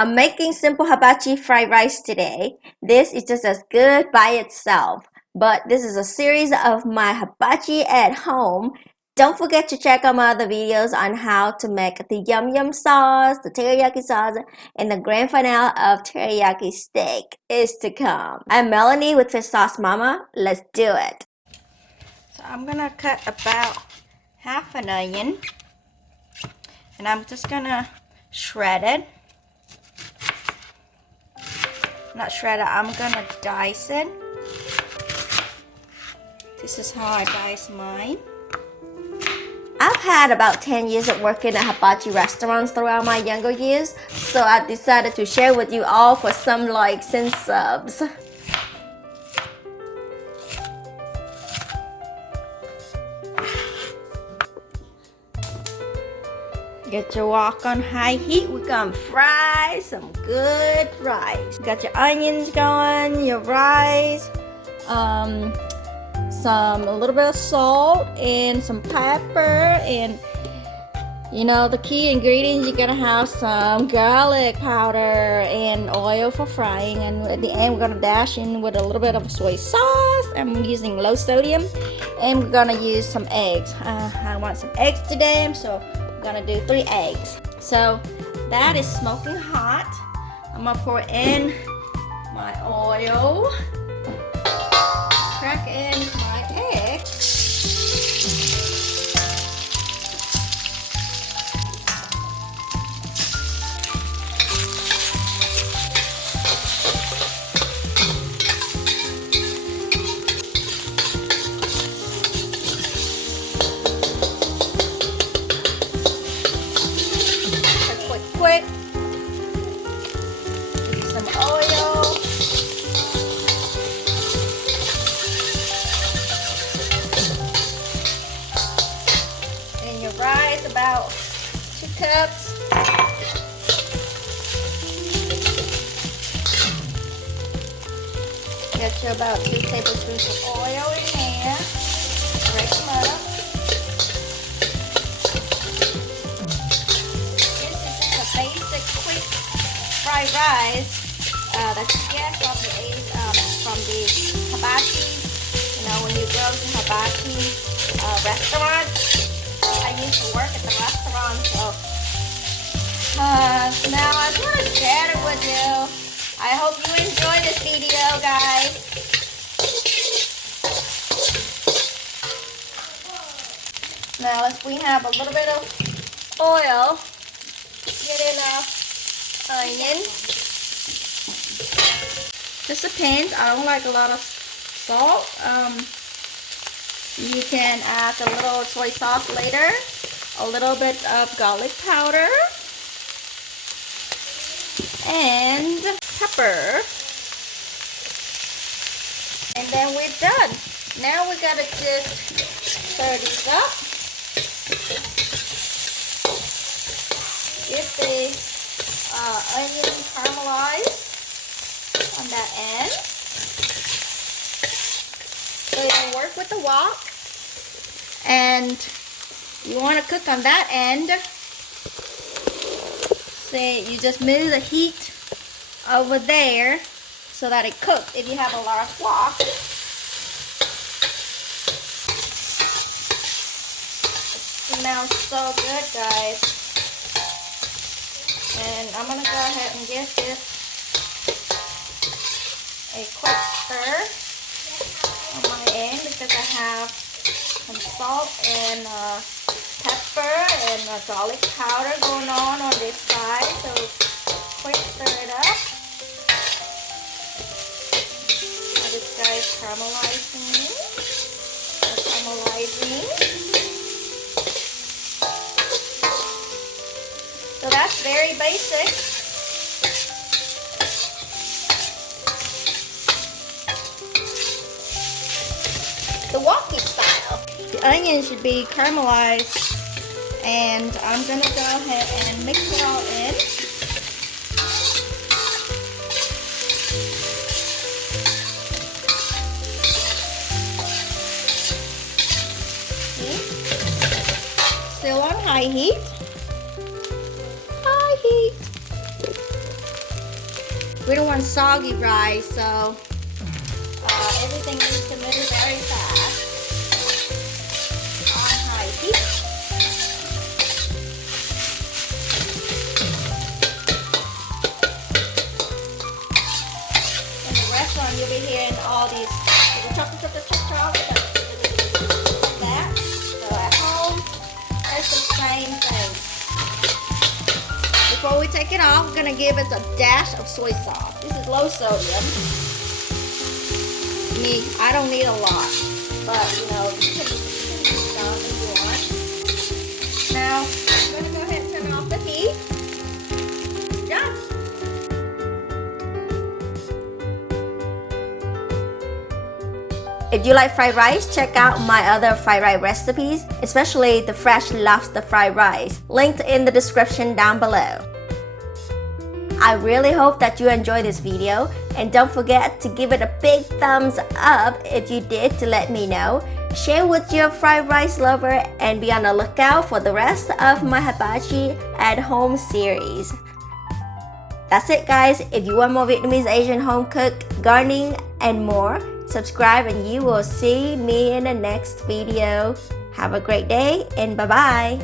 I'm making simple hibachi fried rice today. This is just as good by itself, but this is a series of my hibachi at home. Don't forget to check out my other videos on how to make the yum yum sauce, the teriyaki sauce, and the grand finale of teriyaki steak is to come. I'm Melanie with Fish Sauce Mama. Let's do it. So I'm gonna cut about half an onion, and I'm just gonna shred it. Not shred it, I'm gonna dice it. This is how I dice mine. I've had about 10 years of working at hibachi restaurants throughout my younger years, so I decided to share with you all for some likes and subs. Get your wok on high heat. We're gonna fry some good rice. Got your onions going, your rice, a little bit of salt and some pepper, and the key ingredients, you're gonna have some garlic powder and oil for frying, and at the end we're gonna dash in with a little bit of soy sauce. I'm using low sodium, and we're gonna use some eggs. I want some eggs today, so I'm gonna do 3 eggs. So that is smoking hot. I'm gonna pour in my oil, crack in my egg, quick. Some oil. And your rice, about 2 cups. Get you about 2 tablespoons of oil in here. Break them up. Basic quick fried rice that you get from the hibachi. When you go to hibachi restaurants. I used to work at the restaurant, so now I just want to share it with you. I hope you enjoy this video, guys. Now we have a little bit of oil. Get in our onion. Just depends. I don't like a lot of salt. You can add a little soy sauce later. A little bit of garlic powder. And pepper. And then we're done. Now we gotta just stir these up. Get the onion caramelized on that end. So you work with the wok, and you want to cook on that end. Say you just move the heat over there so that it cooks if you have a large wok. It smells so good, guys. And I'm going to go ahead and give this a quick stir on my end, because I have some salt and pepper and garlic powder going on this side. So quick stir it up. Now this guy is caramelizing. So that's very basic. The walkie style. The onion should be caramelized, and I'm gonna go ahead and mix it all in. Still on high heat. High heat. We don't want soggy rice, so everything needs to move very fast on high heat. In the restaurant, you'll be hearing all these chop, like that. So at home, it's the same thing. Before we take it off, we're gonna give it a dash of soy sauce. This is low sodium. I don't need a lot, but you know, you can use some if you want. Now, I'm gonna go ahead and turn off the heat. It's done. If you like fried rice, check out my other fried rice recipes, especially the fresh lobster fried rice, linked in the description down below. I really hope that you enjoyed this video, and don't forget to give it a big thumbs up if you did to let me know. Share with your fried rice lover, and be on the lookout for the rest of my Hibachi at home series. That's it guys. If you want more Vietnamese Asian home cook, gardening, and more, subscribe and you will see me in the next video. Have a great day and bye bye.